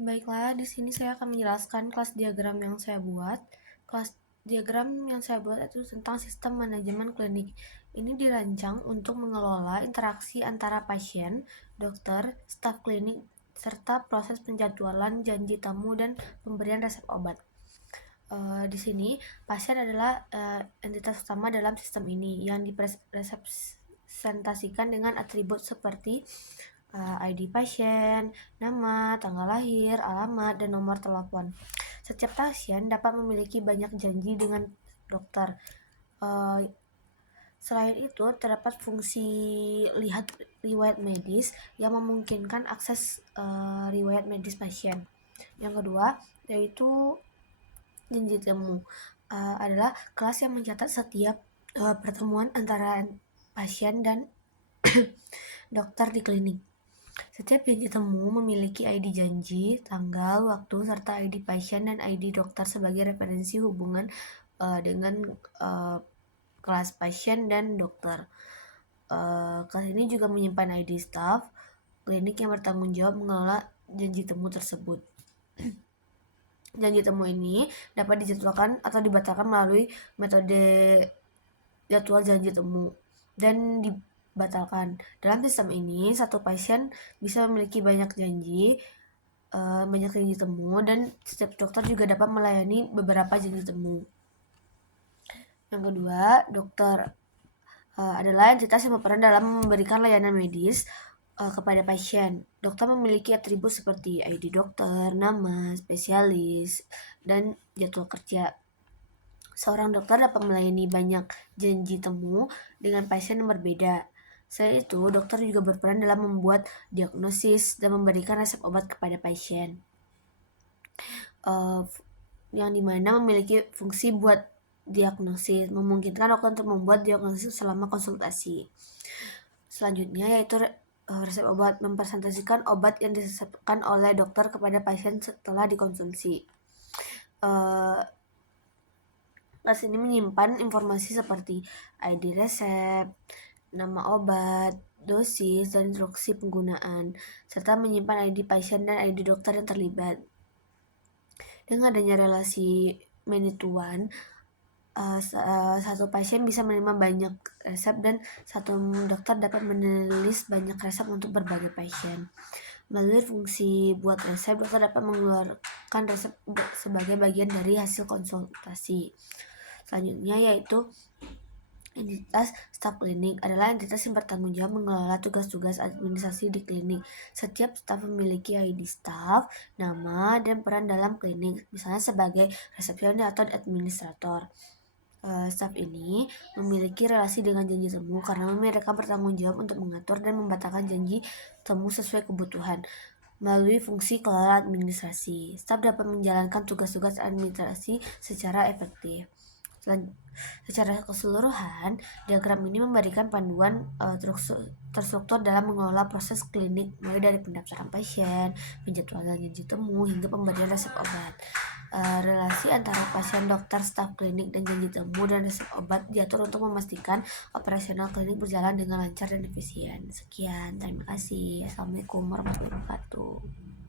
Baiklah, di sini saya akan menjelaskan kelas diagram yang saya buat. Kelas diagram yang saya buat itu tentang sistem manajemen klinik. Ini dirancang untuk mengelola interaksi antara pasien, dokter, staf klinik, serta proses penjadwalan janji tamu dan pemberian resep obat. Di sini, pasien adalah entitas utama dalam sistem ini yang dipresentasikan dengan atribut seperti ID pasien, nama, tanggal lahir, alamat, dan nomor telepon. Setiap pasien dapat memiliki banyak janji dengan dokter. Selain itu, terdapat fungsi lihat riwayat medis yang memungkinkan akses riwayat medis pasien. Yang kedua, yaitu janji temu. Adalah kelas yang mencatat setiap pertemuan antara pasien dan dokter di klinik. Setiap janji temu memiliki ID janji, tanggal, waktu, serta ID pasien dan ID dokter sebagai referensi hubungan dengan kelas pasien dan dokter. Kelas ini juga menyimpan ID staff klinik yang bertanggung jawab mengelola janji temu tersebut. Janji temu ini dapat dijadwalkan atau dibatalkan melalui metode jadwal janji temu dan dibatalkan. Dalam sistem ini, satu pasien bisa memiliki banyak janji temu, dan setiap dokter juga dapat melayani beberapa janji temu. Yang kedua, dokter adalah entitas yang berperan dalam memberikan layanan medis kepada pasien. Dokter memiliki atribut seperti ID dokter, nama, spesialis, dan jadwal kerja. Seorang dokter dapat melayani banyak janji temu dengan pasien yang berbeda. Selain itu, dokter juga berperan dalam membuat diagnosis dan memberikan resep obat kepada pasien. Yang dimana memiliki fungsi buat diagnosis, memungkinkan dokter untuk membuat diagnosis selama konsultasi. Selanjutnya yaitu resep obat, mempresentasikan obat yang diresepkan oleh dokter kepada pasien setelah dikonsumsi. Kelas ini menyimpan informasi seperti ID resep, nama obat, dosis, dan instruksi penggunaan, serta menyimpan ID pasien dan ID dokter yang terlibat. Dengan adanya relasi many to one, satu pasien bisa menerima banyak resep dan satu dokter dapat menulis banyak resep untuk berbagai pasien. Melalui fungsi buat resep, dokter dapat mengeluarkan resep sebagai bagian dari hasil konsultasi. Selanjutnya yaitu entitas staf klinik adalah entitas yang bertanggung jawab mengelola tugas-tugas administrasi di klinik. Setiap staf memiliki ID staf, nama, dan peran dalam klinik, misalnya sebagai resepsionis atau administrator. Staf ini memiliki relasi dengan janji temu karena mereka bertanggung jawab untuk mengatur dan membatalkan janji temu sesuai kebutuhan. Melalui fungsi kelola administrasi, staf dapat menjalankan tugas-tugas administrasi secara efektif. Secara keseluruhan, diagram ini memberikan panduan terstruktur dalam mengelola proses klinik, mulai dari pendaftaran pasien, penjadwalan janji temu, hingga pemberian resep obat. Relasi antara pasien, dokter, staf klinik, dan janji temu dan resep obat diatur untuk memastikan operasional klinik berjalan dengan lancar dan efisien. Sekian, terima kasih. Assalamualaikum warahmatullahi wabarakatuh.